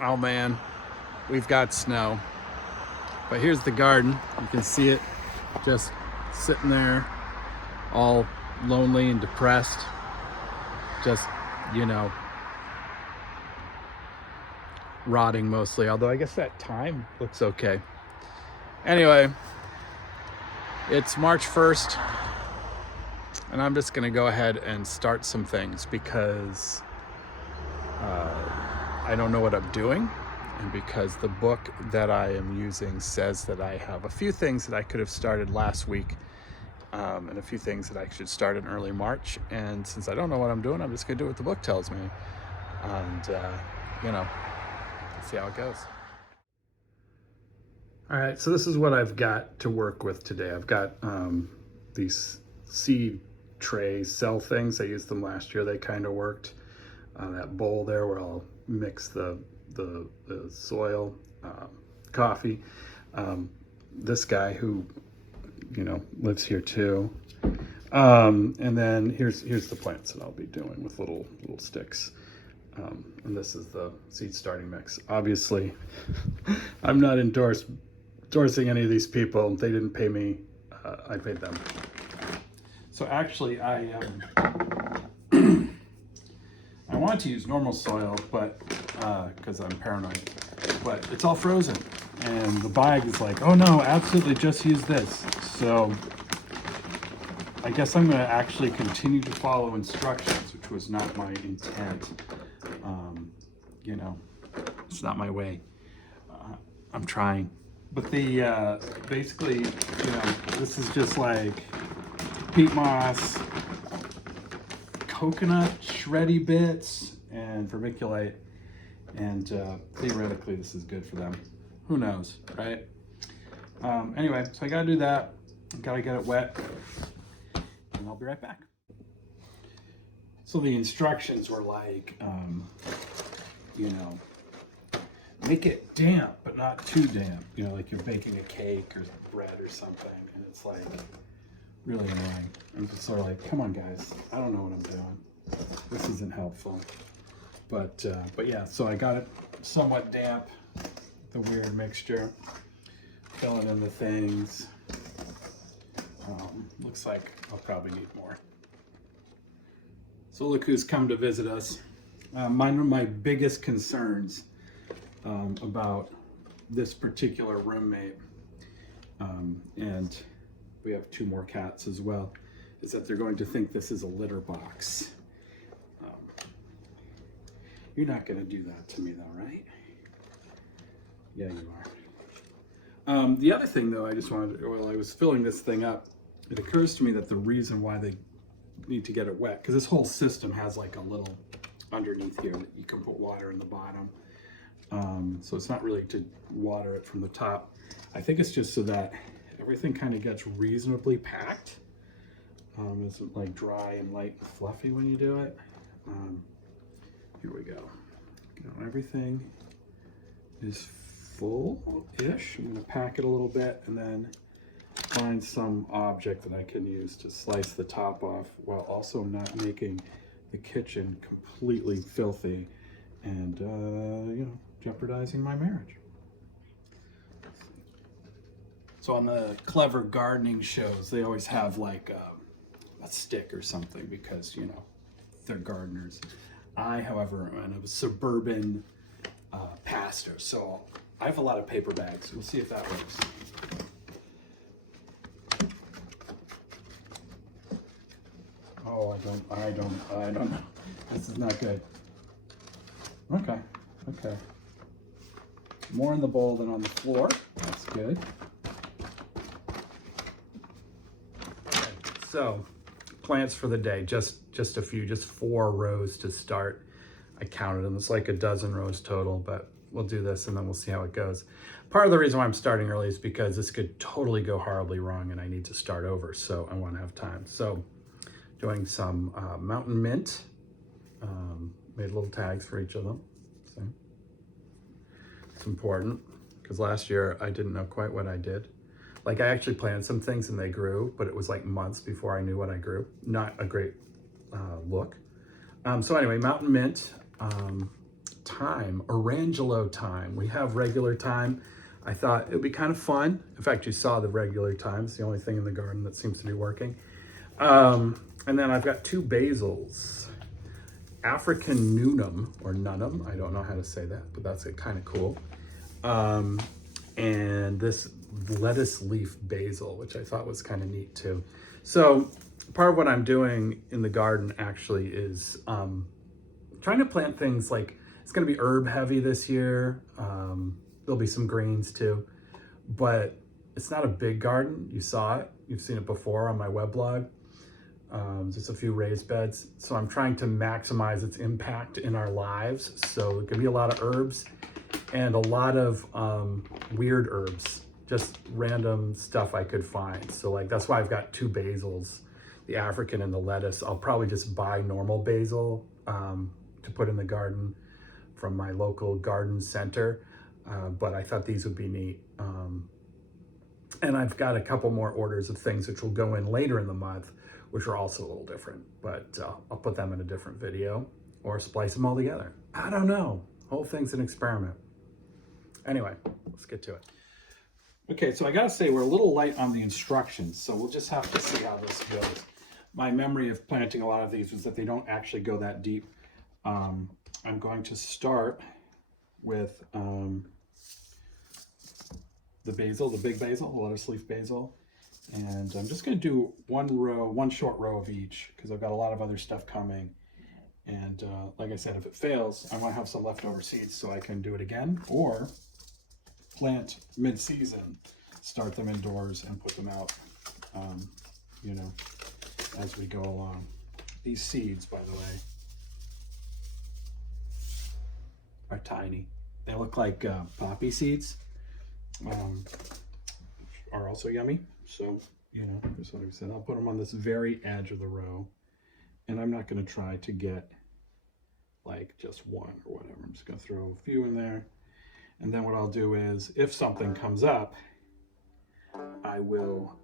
Oh man, we've got snow. But here's the garden. You can see it just sitting there, all lonely and depressed. Just, you know, rotting mostly. Although I guess that thyme looks okay. Anyway, it's March 1st, and I'm just gonna go ahead and start some things because I don't know what I'm doing, and because the book that I am using says that I have a few things that I could have started last week, and a few things that I should start in early March. And since I don't know what I'm doing, I'm just gonna do what the book tells me, and see how it goes. All right, so this is what I've got to work with today. I've got these seed tray cell things. I used them last year. They kind of worked. That bowl there where I'll mix the soil, coffee. This guy who, lives here too. And then here's the plants that I'll be doing with little sticks. And this is the seed starting mix. Obviously, I'm not endorsing any of these people. They didn't pay me. I paid them. So actually, I wanted to use normal soil, but because I'm paranoid, but it's all frozen, and the bag is like, oh no, absolutely, just use this. So I guess I'm going to actually continue to follow instructions, which was not my intent. It's not my way. I'm trying. But the basically, this is just like peat moss, coconut shreddy bits, and vermiculite. And theoretically, this is good for them. Who knows, right? Anyway, so I gotta do that. I gotta get it wet, and I'll be right back. So the instructions were like, make it damp, but not too damp. Like you're baking a cake or bread or something, and it's like really annoying. I'm just sort of like, come on, guys, I don't know what I'm doing. This isn't helpful. But yeah, so I got it somewhat damp, the weird mixture, filling in the things. Looks like I'll probably need more. So look who's come to visit us. One of my biggest concerns about this particular roommate, and we have 2 more cats as well, is that they're going to think this is a litter box. You're not going to do that to me though, right? Yeah, you are. The other thing though, I just wanted, while I was filling this thing up, it occurs to me that the reason why they need to get it wet, because this whole system has like a little underneath here that you can put water in the bottom. So it's not really to water it from the top. I think it's just so that everything kind of gets reasonably packed. Isn't like dry and light and fluffy when you do it. Here we go. Everything is full-ish. I'm gonna pack it a little bit and then find some object that I can use to slice the top off while also not making the kitchen completely filthy and jeopardizing my marriage. So on the clever gardening shows, they always have like a stick or something because they're gardeners. I, however, am a suburban pastor, so I have a lot of paper bags. We'll see if that works. Oh, I don't know. This is not good. Okay. More in the bowl than on the floor. That's good. Okay. So, plants for the day. Just a few, just 4 rows to start. I counted them. It's like a dozen rows total, but we'll do this and then we'll see how it goes. Part of the reason why I'm starting early is because this could totally go horribly wrong and I need to start over, so I want to have time. So, doing some mountain mint. Made little tags for each of them. So it's important because last year I didn't know quite what I did. Like I actually planted some things and they grew, but it was like months before I knew what I grew. Not a great look. So anyway, mountain mint, thyme, Orangelo thyme. We have regular thyme. I thought it would be kind of fun. In fact, you saw the regular thyme. It's the only thing in the garden that seems to be working. And then I've got 2 basils. African nunum, or nunum, I don't know how to say that, but that's kind of cool. And this lettuce leaf basil, which I thought was kind of neat too. So part of what I'm doing in the garden actually is trying to plant things like, it's going to be herb heavy this year. There'll be some greens too, but it's not a big garden. You saw it. You've seen it before on my weblog. Just a few raised beds. So I'm trying to maximize its impact in our lives. So it can be a lot of herbs and a lot of weird herbs, just random stuff I could find. So like, that's why I've got 2 basils, the African and the lettuce. I'll probably just buy normal basil to put in the garden from my local garden center. But I thought these would be neat. And I've got a couple more orders of things which will go in later in the month, which are also a little different, but I'll put them in a different video or splice them all together. I don't know. Whole thing's an experiment. Anyway, let's get to it. Okay, so I gotta say we're a little light on the instructions, so we'll just have to see how this goes. My memory of planting a lot of these was that they don't actually go that deep. I'm going to start with the basil, the big basil, the lettuce leaf basil. And I'm just going to do one short row of each because I've got a lot of other stuff coming. And like I said, if it fails, I want to have some leftover seeds so I can do it again, or plant mid-season, start them indoors and put them out, you know, as we go along. These seeds, by the way, are tiny. They look like poppy seeds, are also yummy. So, you know, that's what I said. I'll put them on this very edge of the row, and I'm not going to try to get like just one or whatever. I'm just going to throw a few in there. And then what I'll do is, if something comes up, I will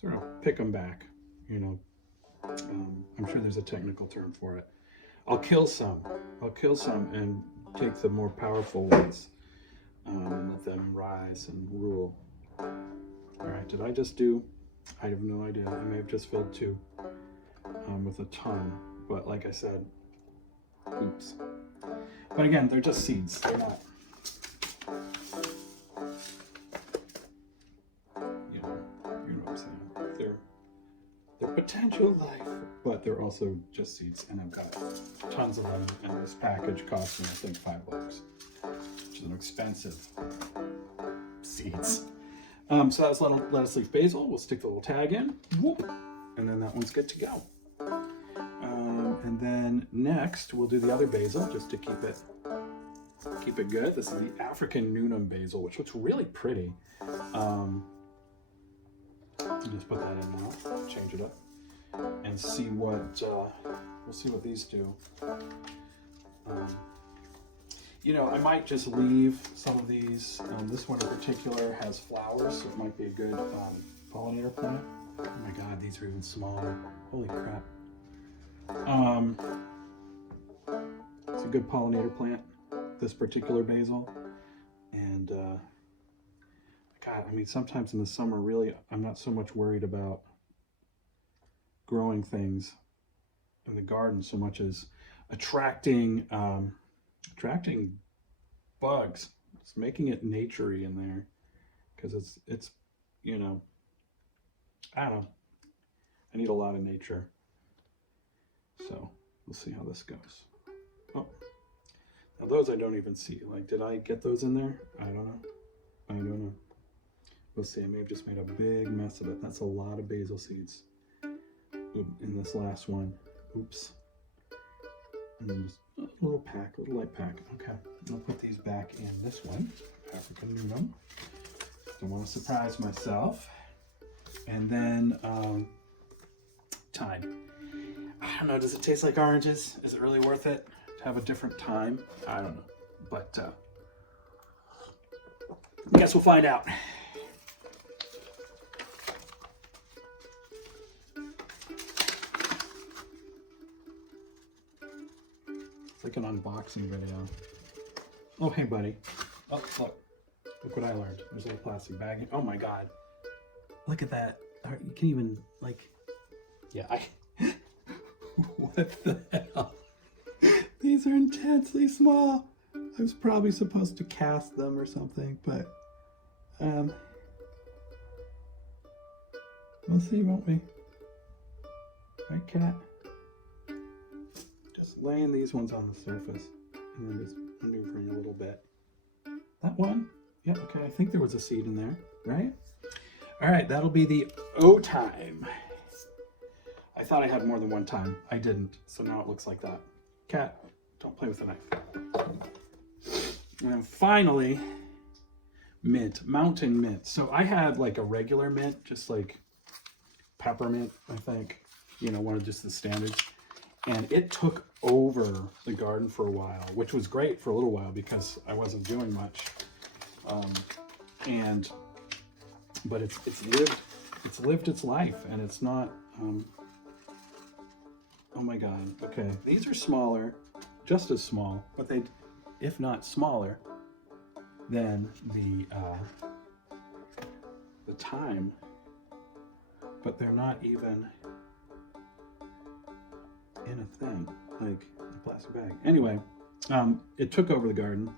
sort of pick them back, you know. I'm sure there's a technical term for it. I'll kill some and take the more powerful ones and let them rise and rule. All right, did I just do, I have no idea. I may have just filled 2 with a ton, but like I said, oops. But again, they're just seeds. They're not, you know what I'm saying. They're potential life, but they're also just seeds, and I've got tons of them, and this package cost me, I think, $5, which is an expensive seeds. So that's lettuce leaf basil. We'll stick the little tag in, whoop, and then that one's good to go. And then next we'll do the other basil just to keep it good. This is the African nunum basil, which looks really pretty. Just put that in now, change it up, and see what we'll see what these do. You know, I might just leave some of these. This one in particular has flowers, so it might be a good pollinator plant. Oh my God, these are even smaller. Holy crap. It's a good pollinator plant, this particular basil. And God, I mean, sometimes in the summer, really, I'm not so much worried about growing things in the garden so much as attracting bugs. It's making it naturey in there, because it's you know, I don't know, I need a lot of nature. So we'll see how this goes. Oh, now those I don't even see. Like, did I get those in there? I don't know. We'll see. I may have just made a big mess of it. That's a lot of basil seeds in this last one. Oops. And then just a little light pack. Okay, I'll put these back in this one, African nunum. Don't want to surprise myself. And then thyme. I don't know, does it taste like oranges? Is it really worth it to have a different thyme? I don't know, but I guess we'll find out. It's like an unboxing video. Oh, hey, buddy. Oh, look what I learned. There's a little plastic bag. Oh my God. Look at that. You can even, like, yeah, what the hell? These are intensely small. I was probably supposed to cast them or something, but we'll see, won't we? Right, cat? Just laying these ones on the surface and then just maneuvering a little bit. That one? Yeah, okay, I think there was a seed in there, right? All right, that'll be the thyme. I thought I had more than one thyme. I didn't, so now it looks like that. Cat, don't play with the knife. And finally, mint, mountain mint. So I had like a regular mint, just like peppermint, I think. You know, one of just the standards. And it took over the garden for a while, which was great for a little while because I wasn't doing much. But it's lived its life, and it's not. Oh my God. Okay, these are smaller, just as small, but they, if not smaller, than the thyme. But they're not even in a thing, like a plastic bag. Anyway, it took over the garden,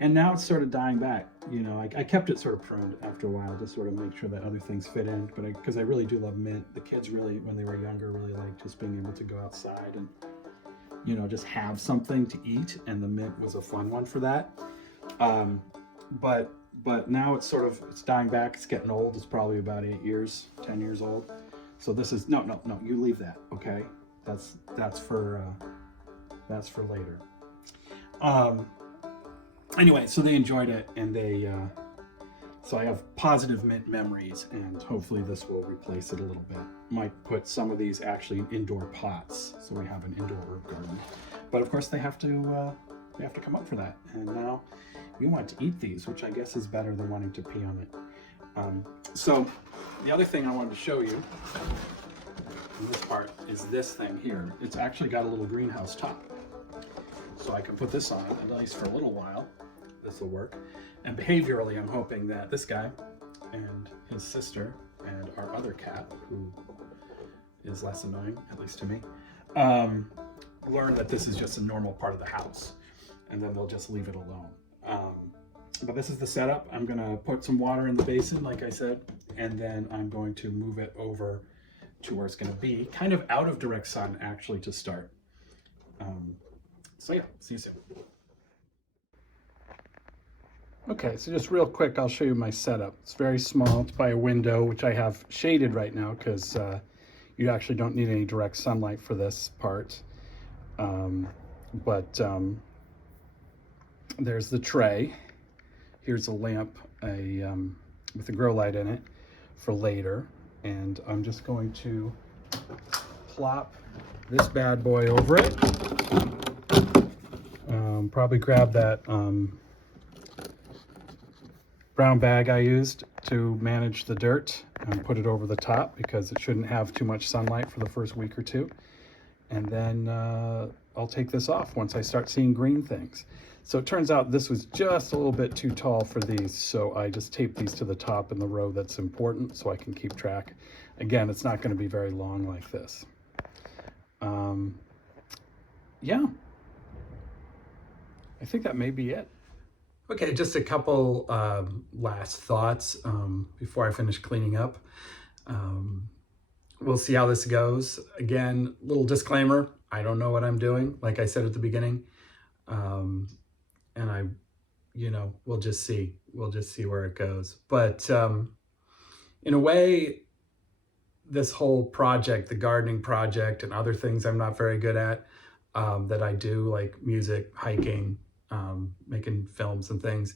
and now it's sort of dying back. You know, I kept it sort of pruned after a while to sort of make sure that other things fit in, but because I really do love mint. The kids really, when they were younger, really liked just being able to go outside and, you know, just have something to eat, and the mint was a fun one for that. But now it's sort of, it's dying back. It's getting old. It's probably about 8 years, 10 years old. So this is, no, you leave that, okay? That's for later. Anyway, so they enjoyed it, and they, so I have positive mint memories, and hopefully this will replace it a little bit. Might put some of these actually in indoor pots, so we have an indoor herb garden. But of course they have to come up for that. And now you want to eat these, which I guess is better than wanting to pee on it. So the other thing I wanted to show you in this part is this thing here. It's actually got a little greenhouse top. So I can put this on, at least for a little while. This will work. And behaviorally, I'm hoping that this guy and his sister and our other cat, who is less annoying, at least to me, learn that this is just a normal part of the house. And then they'll just leave it alone. But this is the setup. I'm gonna put some water in the basin, like I said, and then I'm going to move it over to where it's gonna be, kind of out of direct sun, actually, to start. So yeah, see you soon. Okay, so just real quick, I'll show you my setup. It's very small. It's by a window, which I have shaded right now because you actually don't need any direct sunlight for this part. There's the tray. Here's a lamp with a grow light in it for later. And I'm just going to plop this bad boy over it. Probably grab that brown bag I used to manage the dirt and put it over the top because it shouldn't have too much sunlight for the first week or two. And then I'll take this off once I start seeing green things. So it turns out this was just a little bit too tall for these, so I just taped these to the top in the row that's important so I can keep track. Again, it's not going to be very long like this. Yeah, I think that may be it. Okay, just a couple last thoughts before I finish cleaning up. We'll see how this goes. Again, little disclaimer, I don't know what I'm doing, like I said at the beginning. And we'll just see. We'll just see where it goes. But in a way, this whole project, the gardening project and other things I'm not very good at, that I do, like music, hiking, making films and things.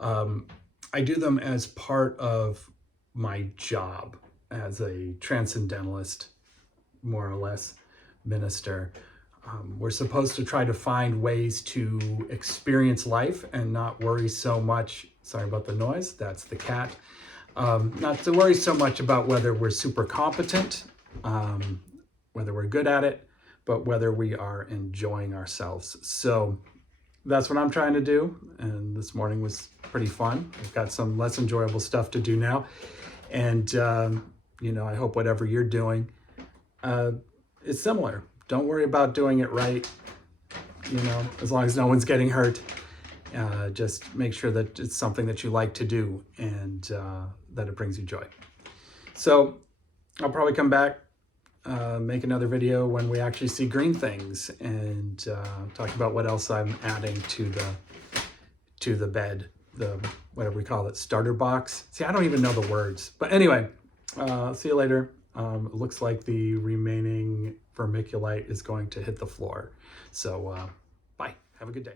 I do them as part of my job as a transcendentalist, more or less, minister. We're supposed to try to find ways to experience life and not worry so much, sorry about the noise, that's the cat, not to worry so much about whether we're super competent, whether we're good at it, but whether we are enjoying ourselves. So that's what I'm trying to do. And this morning was pretty fun. I've got some less enjoyable stuff to do now. And, you know, I hope whatever you're doing is similar. Don't worry about doing it right, you know, as long as no one's getting hurt. Just make sure that it's something that you like to do and that it brings you joy. So I'll probably come back, make another video when we actually see green things and talk about what else I'm adding to the bed, the whatever we call it, starter box. See, I don't even know the words. But anyway, see you later. It looks like the remaining vermiculite is going to hit the floor. So bye. Have a good day.